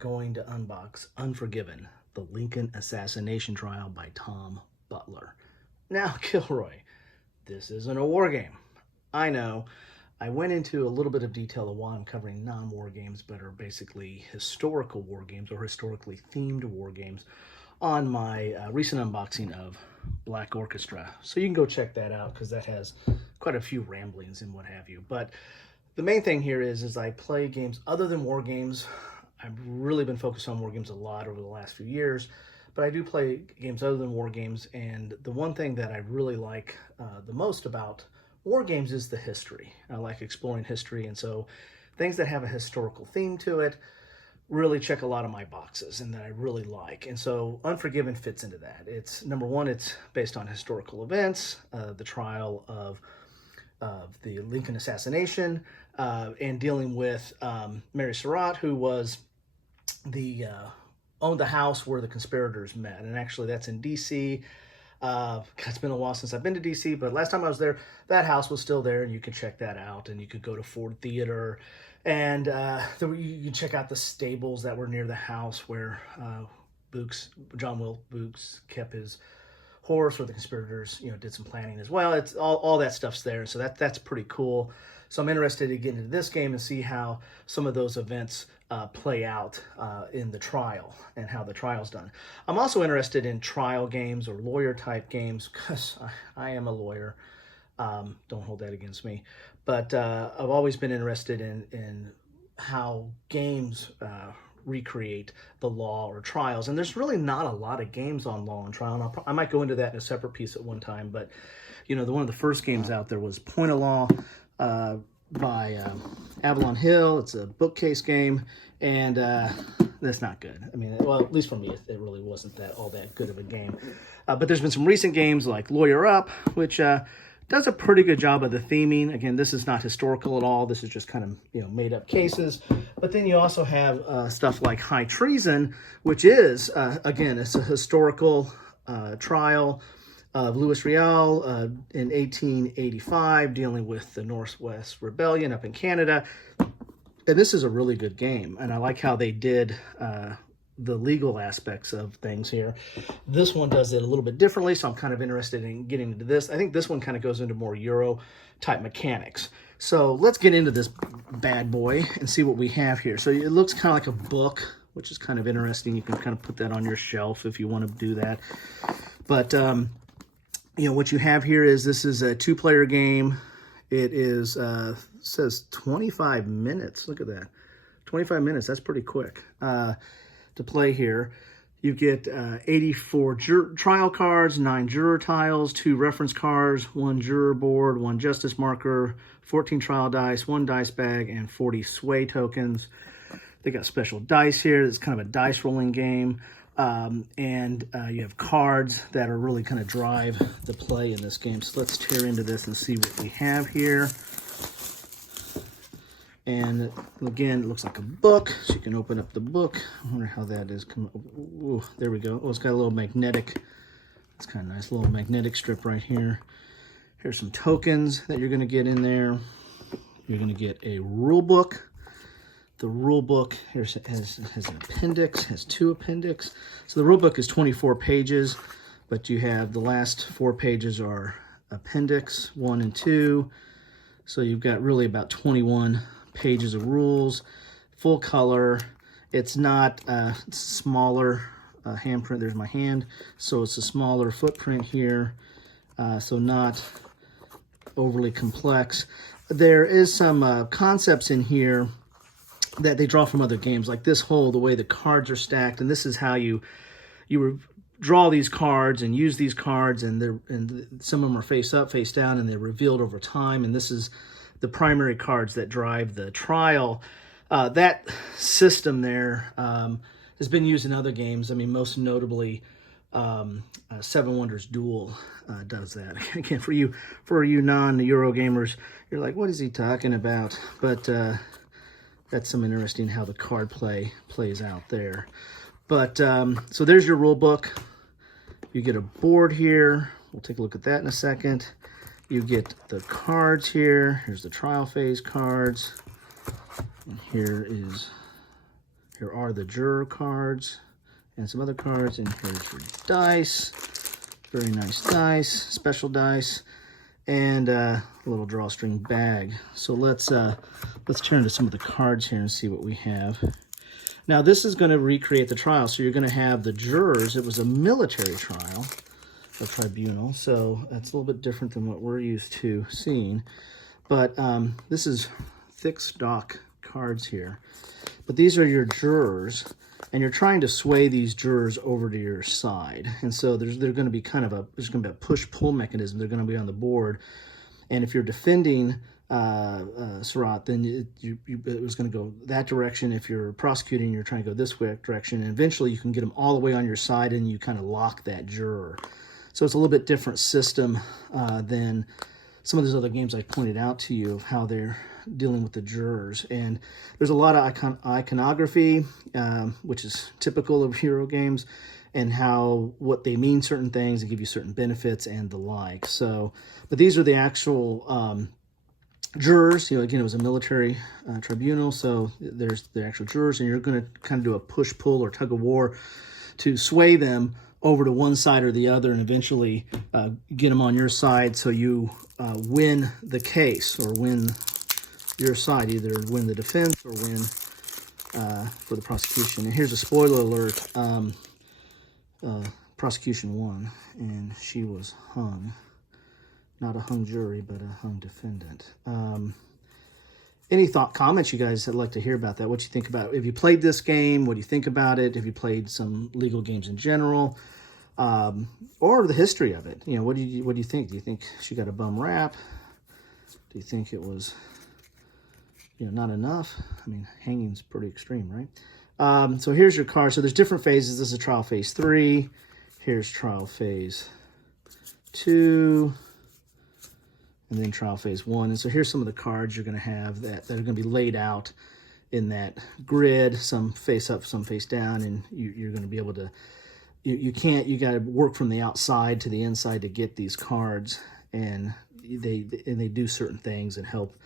going to unbox Unforgiven, the Lincoln Assassination Trial by Tom Butler. Now, Kilroy, this isn't a war game. I know. I went into a little bit of detail of why I'm covering non-war games, but are basically historical war games or historically themed war games on my recent unboxing of Black Orchestra. So you can go check that out because that has quite a few ramblings and what have you. But the main thing here is I play games other than war games. I've really been focused on war games a lot over the last few years, but I do play games other than war games. And the one thing that I really like the most about war games is the history. I like exploring history, and so things that have a historical theme to it really check a lot of my boxes and that I really like. And so Unforgiven fits into that. It's number one, it's based on historical events, the trial of the Lincoln assassination, and dealing with Mary Surratt, who was the owned the house where the conspirators met. And actually that's in DC. It's been a while since I've been to DC, but last time I was there, that house was still there, and you can check that out. And you could go to Ford Theater, and you can check out the stables that were near the house where John Wilkes kept his horse, where the conspirators, did some planning as well. It's all that stuff's there, so that's pretty cool. So I'm interested in getting into this game and see how some of those events play out in the trial and how the trial's done. I'm also interested in trial games or lawyer type games because I am a lawyer. Don't hold that against me. But I've always been interested in how games recreate the law or trials. And there's really not a lot of games on law and trial. And I might go into that in a separate piece at one time. But, one of the first games out there was Point of Law by Avalon Hill. It's a bookcase game, and that's not good. I mean, well, at least for me, it really wasn't all that good of a game. But there's been some recent games like Lawyer Up, which does a pretty good job of the theming. Again, this is not historical at all. This is just kind of made up cases. But then you also have stuff like High Treason, which is again, it's a historical trial of Louis Riel in 1885, dealing with the Northwest Rebellion up in Canada. And this is a really good game, and I like how they did the legal aspects of things here. This one does it a little bit differently, so I'm kind of interested in getting into this. I think this one kind of goes into more Euro-type mechanics. So let's get into this bad boy and see what we have here. So it looks kind of like a book, which is kind of interesting. You can kind of put that on your shelf if you want to do that. But what you have here is this is a two-player game. It is says 25 minutes. Look at that, 25 minutes. That's pretty quick to play here. You get 84 trial cards, 9 juror tiles, 2 reference cards, 1 juror board, 1 justice marker, 14 trial dice, 1 dice bag, and 40 sway tokens. They got special dice here. It's kind of a dice rolling game. And you have cards that are really kind of drive the play in this game. So let's tear into this and see what we have here. And again, it looks like a book, so you can open up the book. I wonder how that is. Ooh, there we go. Oh, it's got a little magnetic. It's kind of nice, little magnetic strip right here. Here's some tokens that you're going to get in there. You're going to get a rule book. The rule book here has an appendix, has 2 appendix. So the rule book is 24 pages, but you have the last 4 pages are appendix 1 and 2. So you've got really about 21 pages of rules, full color. It's not smaller handprint. There's my hand. So it's a smaller footprint here. So not overly complex. There is some concepts in here that they draw from other games, like this the way the cards are stacked, and this is how you draw these cards and use these cards, and some of them are face up, face down, and they're revealed over time, and this is the primary cards that drive the trial. That system there has been used in other games. I mean, most notably, Seven Wonders Duel does that. Again, for you non-Euro gamers, you're like, what is he talking about? But that's some interesting how the card play plays out there. But so there's your rule book. You get a board here. We'll take a look at that in a second. You get the cards here. Here's the trial phase cards. And here's here are the juror cards and some other cards, and here's your dice. Very nice dice, special dice, and a little drawstring bag. So let's turn to some of the cards here and see what we have. Now this is going to recreate the trial. So you're going to have the jurors. It was a military trial, a tribunal. So that's a little bit different than what we're used to seeing. But this is thick stock cards here. But these are your jurors, and you're trying to sway these jurors over to your side. And so there's going to be there's going to be a push-pull mechanism. They're going to be on the board. And if you're defending Surratt, then it was going to go that direction. If you're prosecuting, you're trying to go this direction. And eventually you can get them all the way on your side, and you kind of lock that juror. So it's a little bit different system than some of those other games I pointed out to you of how they're dealing with the jurors. And there's a lot of iconography, which is typical of hero games, and what they mean certain things, and give you certain benefits and the like. So, but these are the actual jurors. Again, it was a military tribunal, so there's the actual jurors, and you're going to kind of do a push-pull or tug-of-war to sway them over to one side or the other, and eventually get them on your side, so you win the case, or win your side, either win the defense or win for the prosecution. And here's a spoiler alert. Prosecution won, and she was hung. Not a hung jury, but a hung defendant. Any comments you guys would like to hear about that? What you think about it? If you played this game, what do you think about it? Have you played some legal games in general, or the history of it? What do you think? Do you think she got a bum rap? Do you think it was, not enough? I mean, hanging's pretty extreme, right? So here's your card. So there's different phases. This is trial phase 3. Here's trial phase 2. And then trial phase 1. And so here's some of the cards you're going to have that are going to be laid out in that grid, some face up, some face down, and you're going to be able to, you got to work from the outside to the inside to get these cards, and they do certain things and help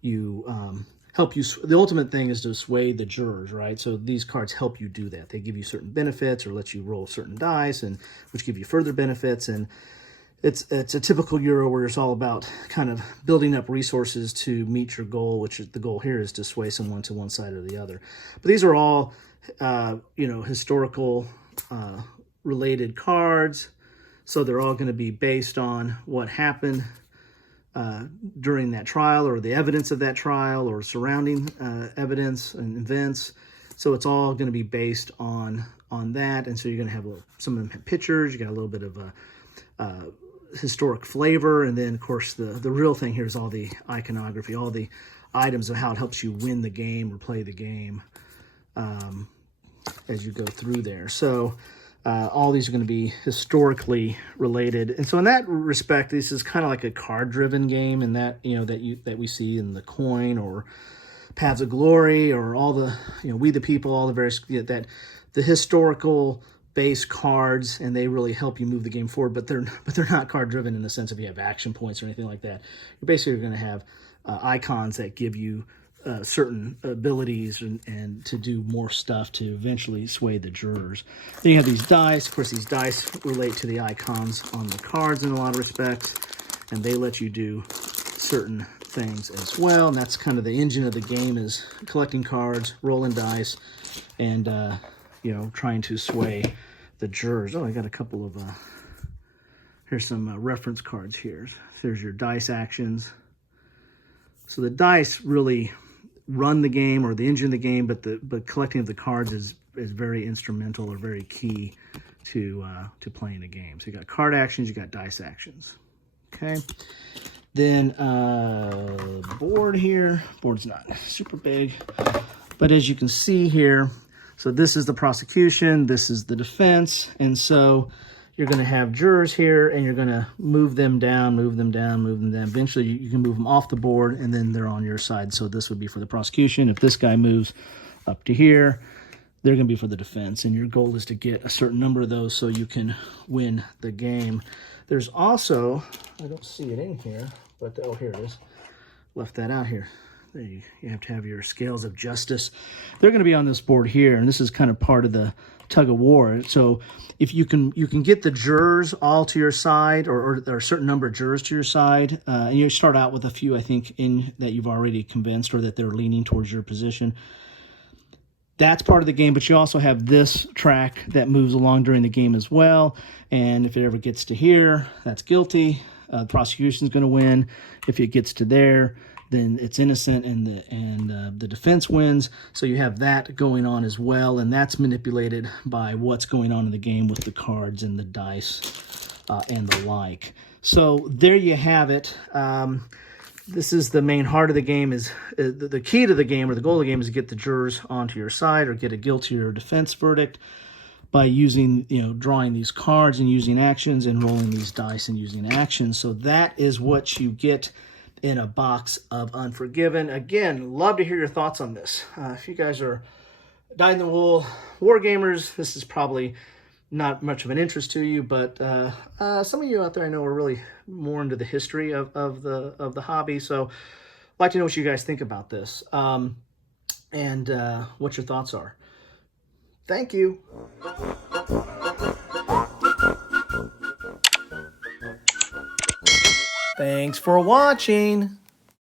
you, the ultimate thing is to sway the jurors, right? So these cards help you do that. They give you certain benefits, or let you roll certain dice, and which give you further benefits. And it's a typical Euro where it's all about kind of building up resources to meet your goal, which is, the goal here is to sway someone to one side or the other. But these are all, historical related cards. So they're all going to be based on what happened during that trial, or the evidence of that trial, or surrounding evidence and events. So it's all going to be based on that. And so you're going to have some of them have pictures. You got a little bit of a historic flavor, and then of course the real thing here is all the iconography, all the items of how it helps you win the game or play the game as you go through there. So all these are going to be historically related, and so in that respect, this is kind of like a card-driven game, and that that we see in the Coin or Paths of Glory, or all the We the People, all the various that the historical base cards, and they really help you move the game forward, but they're not card driven in the sense of you have action points or anything like that. You're basically going to have icons that give you certain abilities and to do more stuff to eventually sway the jurors. Then you have these dice. Of course, these dice relate to the icons on the cards in a lot of respects, and they let you do certain things as well. And that's kind of the engine of the game, is collecting cards, rolling dice, and trying to sway the jurors. Oh, I got a couple of, here's some reference cards here. There's your dice actions. So the dice really run the game, or the engine of the game, but collecting of the cards is very instrumental, or very key to playing the game. So you got card actions, you got dice actions. Okay. Then board here. Board's not super big, but as you can see here, so this is the prosecution, this is the defense, and so you're going to have jurors here, and you're going to move them down, move them down, move them down. Eventually, you can move them off the board, and then they're on your side. So this would be for the prosecution. If this guy moves up to here, they're going to be for the defense, and your goal is to get a certain number of those so you can win the game. There's also, I don't see it in here, but oh, here it is. Left that out here. You have to have your scales of justice. They're going to be on this board here, and this is kind of part of the tug of war. So if you can get the jurors all to your side, or a certain number of jurors to your side, and you start out with a few, I think, in that you've already convinced or that they're leaning towards your position. That's part of the game, but you also have this track that moves along during the game as well. And if it ever gets to here, that's guilty. The prosecution's going to win. If it gets to there, then it's innocent, and the defense wins. So you have that going on as well, and that's manipulated by what's going on in the game with the cards and the dice and the like. So there you have it. This is the main heart of the game. Is the key to the game, or the goal of the game, is to get the jurors onto your side or get a guilty or defense verdict by using, drawing these cards and using actions and rolling these dice and using actions. So that is what you get in a box of Unforgiven. Again, love to hear your thoughts on this. If you guys are dyed-in-the-wool war gamers, this is probably not much of an interest to you, but some of you out there I know are really more into the history of the hobby, so I'd like to know what you guys think about this, and what your thoughts are. Thank you. Thanks for watching.